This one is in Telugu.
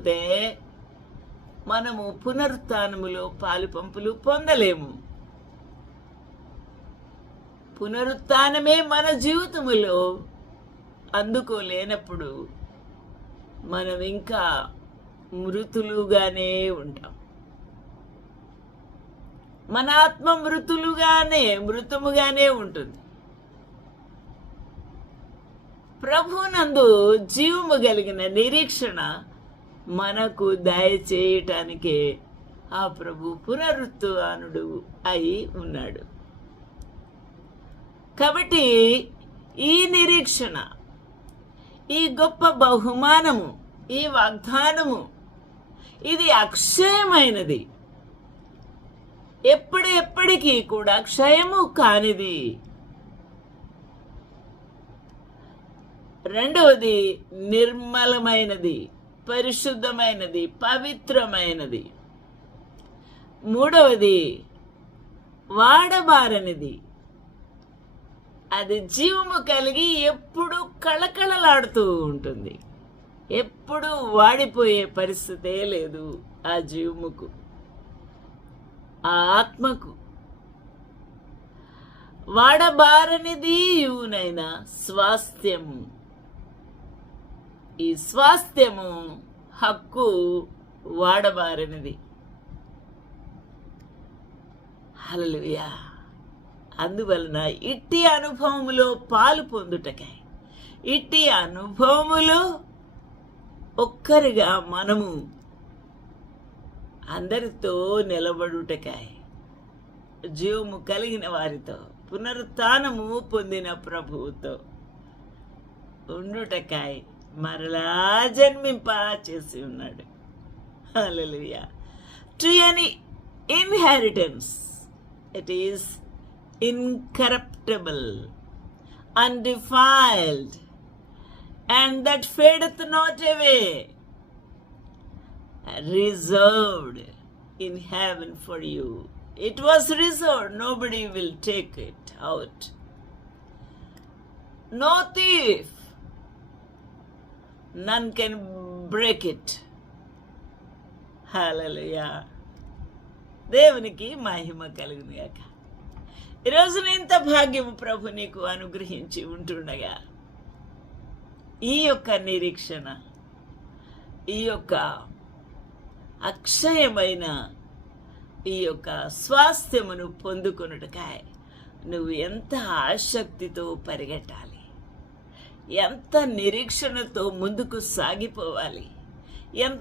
అయితే మనము పునరుత్నములో పాలు పంపులు పొందలేము. పునరుత్నమే మన జీవితములో అందుకోలేనప్పుడు మనం ఇంకా మృతులుగానే ఉంటాం. మన ఆత్మ మృతులుగానే మృతముగానే ఉంటుంది. ప్రభునందు జీవము కలిగిన నిరీక్షణ మనకు దయచేయటానికే ఆ ప్రభు పునరుత్వానుడు అయి ఉన్నాడు. కాబట్టి ఈ నిరీక్షణ ఈ గొప్ప బహుమానము ఈ వాగ్దానము ఇది అక్షయమైనది. ఎప్పుడెప్పటికీ కూడా క్షయము కానిది. రెండవది నిర్మలమైనది. పరిశుద్ధమైనది పవిత్రమైనది. మూడవది వాడబారనిది. అది జీవము కలిగి ఎప్పుడు కళకళలాడుతూ ఉంటుంది. ఎప్పుడు వాడిపోయే పరిస్థితే లేదు ఆ జీవముకు ఆ ఆత్మకు. వాడబారనిది యూనైన స్వాస్థ్యము. ఈ స్వాస్థ్యము హక్కు వాడబారనిది. హల్లెలూయా. అందువలన ఇట్టి అనుభవములో పాలు పొందుటకై ఇట్టి అనుభవములో ఒక్కరిగా మనము అందరితో నిలబడుటకాయ జీవము కలిగిన వారితో పునరుత్నము పొందిన ప్రభువుతో ఉండుటకాయ మరలా జన్మింప చేసి ఉన్నాడు hallelujah to any inheritance it is incorruptible, undefiled, and that fadeth not away, reserved in heaven for you. It was reserved, nobody will take it out. No thief, none can break it. Hallelujah. దేవునికి మహిమ కలుగును ఈరోజు ఇంత భాగ్యము ప్రభు నీకు అనుగ్రహించి ఉంటుండగా ఈ యొక్క నిరీక్షణ ఈ యొక్క అక్షయమైన ఈ యొక్క స్వాస్థ్యమును పొందుకొనుటకాయ నువ్వు ఎంత ఆసక్తితో పరిగెట్టాలి ఎంత నిరీక్షణతో ముందుకు సాగిపోవాలి? ఎంత